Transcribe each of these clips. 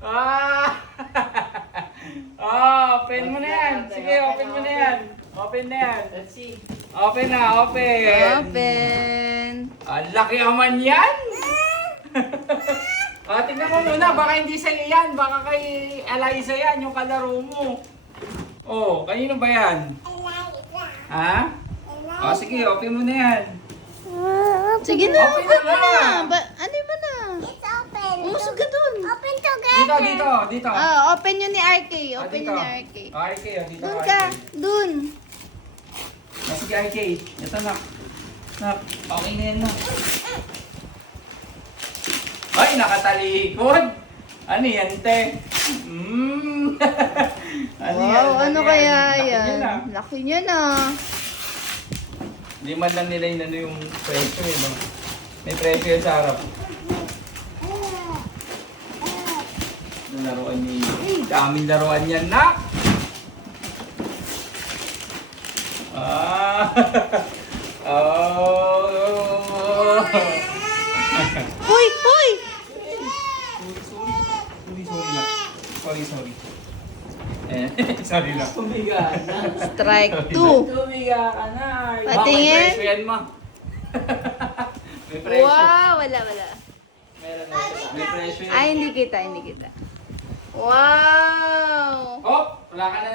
Ah! Oh, open mo na yan. Sige, open mo na yan. Open na yan. Let's see. Open na, open. Open. Ang laki naman yan. Tignan mo muna, baka hindi sa'yo yan. Baka kay Eliza yan, yung kalaro mo. Oh, kanino ba yan? Ha? Oh, sige, open mo na yan. Sige na, Open open na mo nga. na. Ano mo na? It's open. Umusog ka dun. Open Dito, together. dito. Open yun ni RK. Ah, Open dito. yun ni RK. Ah, RK, oh, dito. Dun RK. ka. Dun. Ah, sige, RK. Ito, nak. Nak, okay na yan, nak. Ay, nakatalikod. Ano yan, te? Ano yan? Wow, ano kaya Laki yan? niya na. Laki niya na. Hindi man lang nila yung presyo, eh, no? May presyo yan sa harap. Yung laruan niya. Daming laruan yan, nak! Ah! Oh! Hoy! Hoy! Sorry. Sorry lang. Tumiga na. Strike 2. Tumiga ka na. Patingin. May presyo yan, ma. May presyo. Wow! Wala. Meron na. May presyo yan. Ay, hindi kita. Wow! Oh! Wala ka na.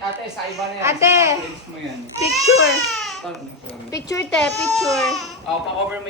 Ate, sa iba na yan. Ate! Release mo yan. Picture. Sorry. Picture, te. Picture. Oh, pa-cover mo